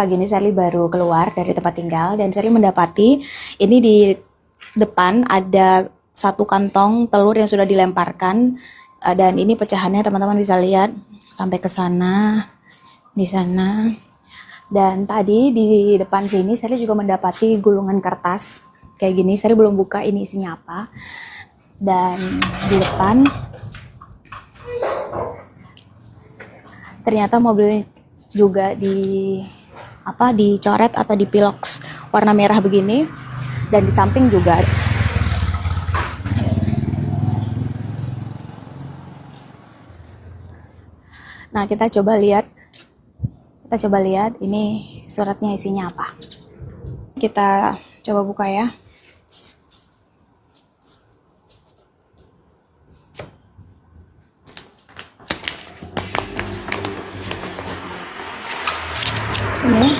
Pagi ini Sally baru keluar dari tempat tinggal dan Sally mendapati ini di depan ada satu kantong telur yang sudah dilemparkan, dan ini pecahannya teman-teman bisa lihat sampai ke sana, di sana. Dan tadi di depan sini Sally juga mendapati gulungan kertas kayak gini. Sally belum buka ini isinya apa. Dan di depan ternyata mobil juga dicoret atau dipiloks warna merah begini, dan di samping juga. Nah, kita coba lihat ini suratnya isinya apa. Kita coba buka ya. Ini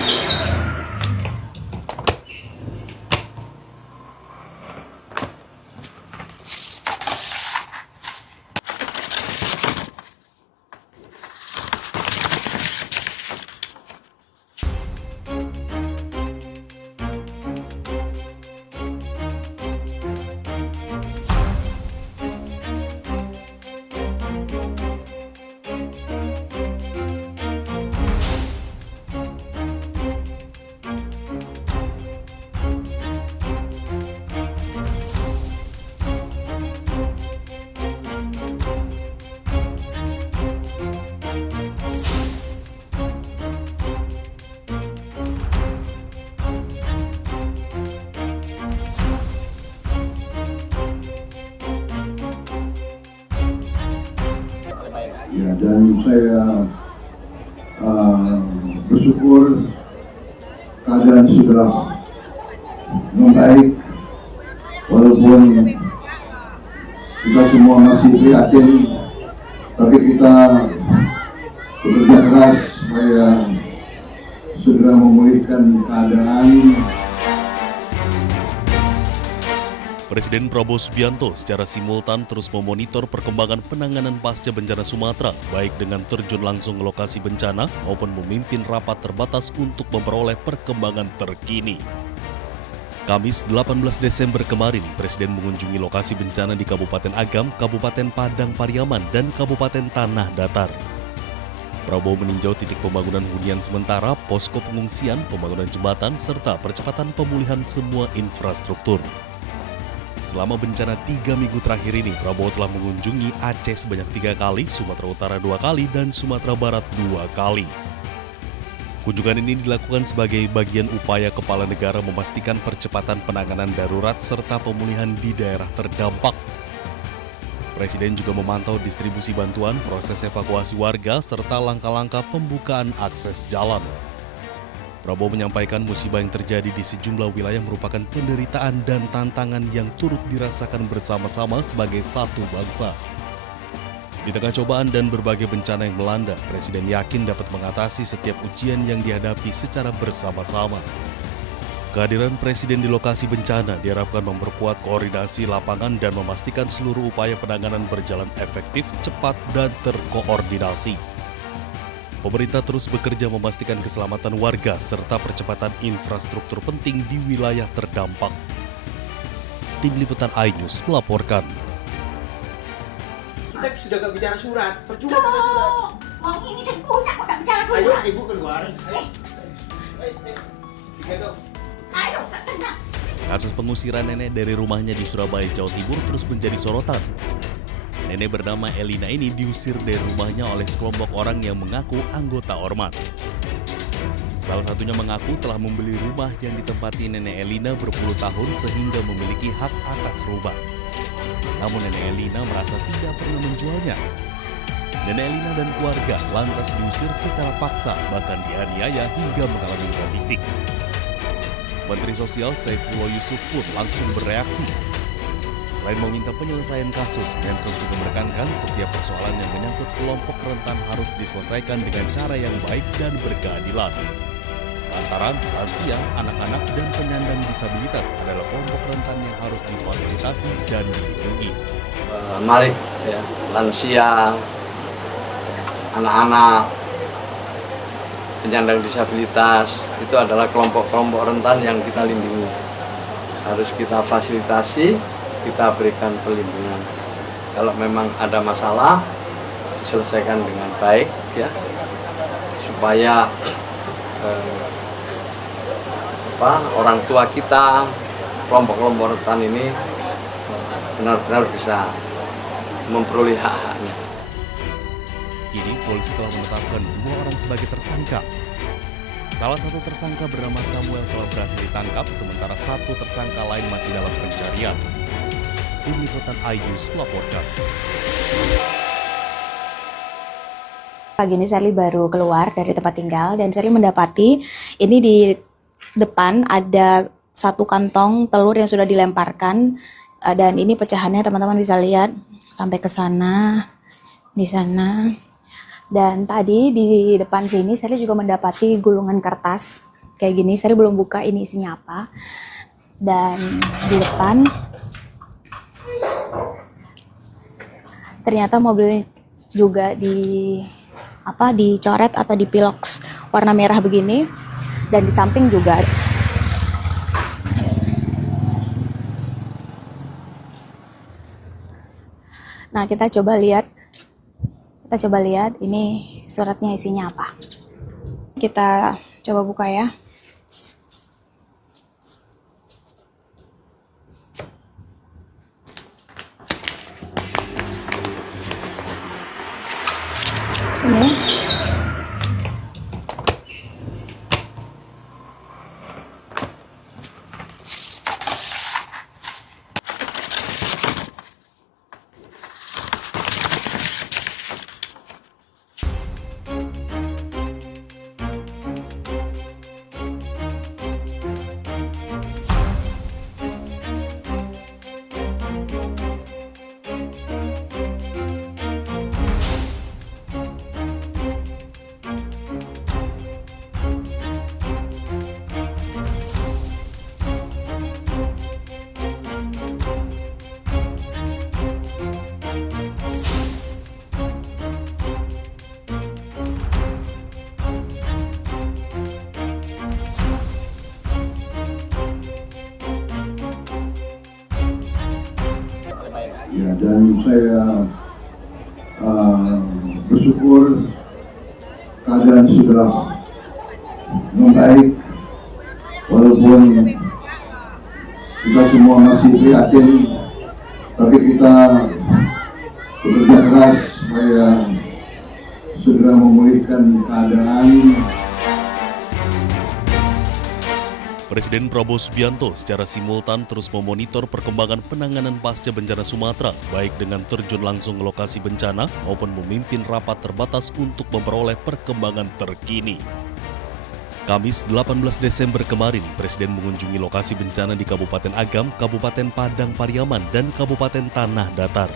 ya, dan saya bersyukur keadaan sudah membaik, walaupun kita semua masih prihatin, tapi kita bekerja keras supaya segera memulihkan keadaan. Presiden Prabowo Subianto secara simultan terus memonitor perkembangan penanganan pasca bencana Sumatera, baik dengan terjun langsung ke lokasi bencana maupun memimpin rapat terbatas untuk memperoleh perkembangan terkini. Kamis 18 Desember kemarin, Presiden mengunjungi lokasi bencana di Kabupaten Agam, Kabupaten Padang Pariaman, dan Kabupaten Tanah Datar. Prabowo meninjau titik pembangunan hunian sementara, posko pengungsian, pembangunan jembatan, serta percepatan pemulihan semua infrastruktur. Selama bencana 3 minggu terakhir ini, Prabowo telah mengunjungi Aceh sebanyak 3 kali, Sumatera Utara 2 kali, dan Sumatera Barat 2 kali. Kunjungan ini dilakukan sebagai bagian upaya kepala negara memastikan percepatan penanganan darurat serta pemulihan di daerah terdampak. Presiden juga memantau distribusi bantuan, proses evakuasi warga, serta langkah-langkah pembukaan akses jalan. Prabowo menyampaikan musibah yang terjadi di sejumlah wilayah merupakan penderitaan dan tantangan yang turut dirasakan bersama-sama sebagai satu bangsa. Di tengah cobaan dan berbagai bencana yang melanda, Presiden yakin dapat mengatasi setiap ujian yang dihadapi secara bersama-sama. Kehadiran Presiden di lokasi bencana diharapkan memperkuat koordinasi lapangan dan memastikan seluruh upaya penanganan berjalan efektif, cepat, dan terkoordinasi. Pemerintah terus bekerja memastikan keselamatan warga serta percepatan infrastruktur penting di wilayah terdampak. Tim Liputan iNews melaporkan. Kita sudah gak bicara surat, percuma bicara surat. Mau ini saya punya kok gak bicara surat. Ayo ibu keluar. Ayo. Tiga dong. Ayo, tak kena. Kasus pengusiran nenek dari rumahnya di Surabaya, Jawa Timur terus menjadi sorotan. Nenek bernama Elina ini diusir dari rumahnya oleh sekelompok orang yang mengaku anggota ormas. Salah satunya mengaku telah membeli rumah yang ditempati nenek Elina berpuluh tahun sehingga memiliki hak atas rumah. Namun nenek Elina merasa tidak pernah menjualnya. Nenek Elina dan keluarga lantas diusir secara paksa, bahkan dianiaya hingga mengalami luka fisik. Menteri Sosial Saifullah Yusuf pun langsung bereaksi. Selain meminta penyelesaian kasus, Mensos juga menekankan setiap persoalan yang menyangkut kelompok rentan harus diselesaikan dengan cara yang baik dan berkeadilan. Lantaran lansia, anak-anak, dan penyandang disabilitas adalah kelompok rentan yang harus difasilitasi dan dilindungi. Mari ya, lansia, anak-anak, penyandang disabilitas itu adalah kelompok-kelompok rentan yang kita lindungi. Harus kita fasilitasi, kita berikan perlindungan. Kalau memang ada masalah, diselesaikan dengan baik ya, supaya orang tua kita, kelompok-kelompok rentan ini benar-benar bisa memperoleh hak-haknya. Kini polisi telah menetapkan 2 orang sebagai tersangka. Salah satu tersangka bernama Samuel telah berhasil ditangkap, sementara 1 tersangka lain masih dalam pencarian. Tim Liputan iNews melaporkan. Pagi ini Sally baru keluar dari tempat tinggal dan Sally mendapati ini di depan ada 1 kantong telur yang sudah dilemparkan dan ini pecahannya teman-teman bisa lihat sampai ke sana, di sana. Dan tadi di depan sini Sally juga mendapati gulungan kertas kayak gini. Sally belum buka ini isinya apa. Dan di depan ternyata mobil juga dicoret atau dipiloks warna merah begini, dan di samping juga nah kita coba lihat ini suratnya isinya apa. Kita coba buka ya. Ini Ya, dan saya bersyukur keadaan sudah membaik, walaupun kita semua masih prihatin, tapi kita bekerja keras supaya segera memulihkan keadaan. Presiden Prabowo Subianto secara simultan terus memonitor perkembangan penanganan pasca bencana Sumatera, baik dengan terjun langsung ke lokasi bencana maupun memimpin rapat terbatas untuk memperoleh perkembangan terkini. Kamis 18 Desember kemarin, Presiden mengunjungi lokasi bencana di Kabupaten Agam, Kabupaten Padang Pariaman, dan Kabupaten Tanah Datar.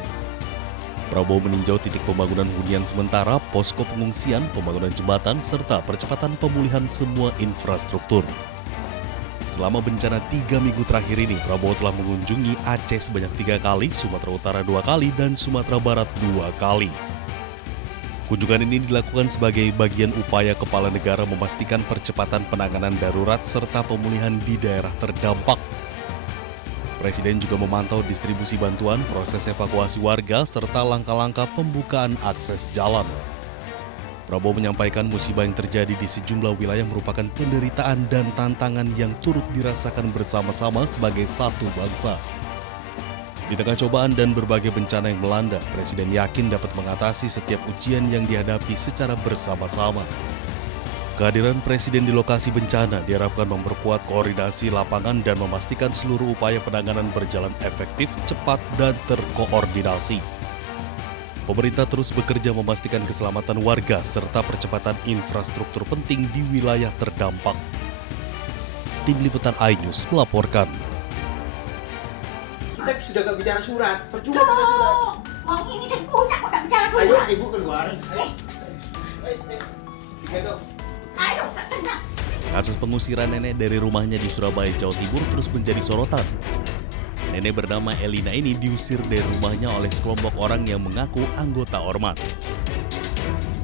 Prabowo meninjau titik pembangunan hunian sementara, posko pengungsian, pembangunan jembatan, serta percepatan pemulihan semua infrastruktur. Selama bencana 3 minggu terakhir ini, Prabowo telah mengunjungi Aceh sebanyak 3 kali, Sumatera Utara 2 kali, dan Sumatera Barat 2 kali. Kunjungan ini dilakukan sebagai bagian upaya kepala negara memastikan percepatan penanganan darurat serta pemulihan di daerah terdampak. Presiden juga memantau distribusi bantuan, proses evakuasi warga, serta langkah-langkah pembukaan akses jalan. Prabowo menyampaikan musibah yang terjadi di sejumlah wilayah merupakan penderitaan dan tantangan yang turut dirasakan bersama-sama sebagai satu bangsa. Di tengah cobaan dan berbagai bencana yang melanda, Presiden yakin dapat mengatasi setiap ujian yang dihadapi secara bersama-sama. Kehadiran Presiden di lokasi bencana diharapkan memperkuat koordinasi lapangan dan memastikan seluruh upaya penanganan berjalan efektif, cepat, dan terkoordinasi. Pemerintah terus bekerja memastikan keselamatan warga serta percepatan infrastruktur penting di wilayah terdampak. Tim Liputan iNews melaporkan. Kita sudah gak bicara surat, percuma bicara surat. Uang ini saya punya, kok gak bicara Ayo surat? ibu keluar. Ayo. Tiga dong. Ayo, tak tenang. Kasus pengusiran nenek dari rumahnya di Surabaya, Jawa Timur terus menjadi sorotan. Nenek bernama Elina ini diusir dari rumahnya oleh sekelompok orang yang mengaku anggota ormas.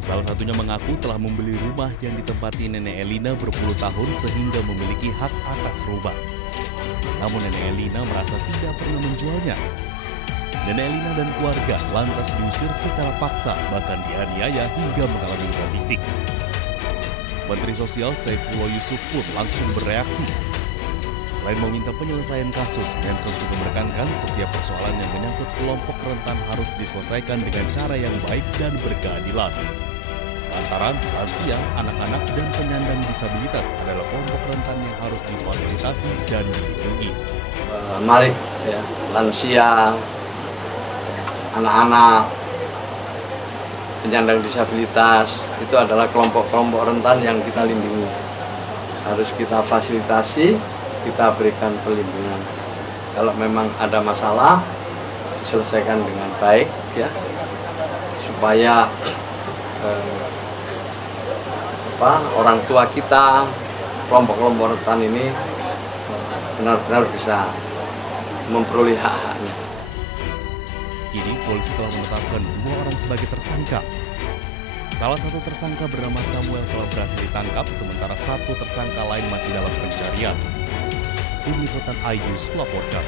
Salah satunya mengaku telah membeli rumah yang ditempati Nenek Elina berpuluh tahun sehingga memiliki hak atas rumah. Namun Nenek Elina merasa tidak pernah menjualnya. Nenek Elina dan keluarga lantas diusir secara paksa, bahkan dianiaya hingga mengalami luka fisik. Menteri Sosial Saifullah Yusuf pun langsung bereaksi. Selain meminta penyelesaian kasus, Mensos juga menekankan setiap persoalan yang menyangkut kelompok rentan harus diselesaikan dengan cara yang baik dan berkeadilan. Lantaran lansia, anak-anak, dan penyandang disabilitas adalah kelompok rentan yang harus difasilitasi dan dilindungi. Mari ya, lansia, anak-anak, penyandang disabilitas itu adalah kelompok-kelompok rentan yang kita lindungi. Harus kita fasilitasi, kita berikan perlindungan. Kalau memang ada masalah, diselesaikan dengan baik ya, supaya orang tua kita, kelompok-kelompok rentan ini benar-benar bisa memperoleh hak-haknya. Kini polisi telah menetapkan 2 orang sebagai tersangka. Salah satu tersangka bernama Samuel telah berhasil ditangkap, sementara 1 tersangka lain masih dalam pencarian. Tim Liputan iNews melaporkan.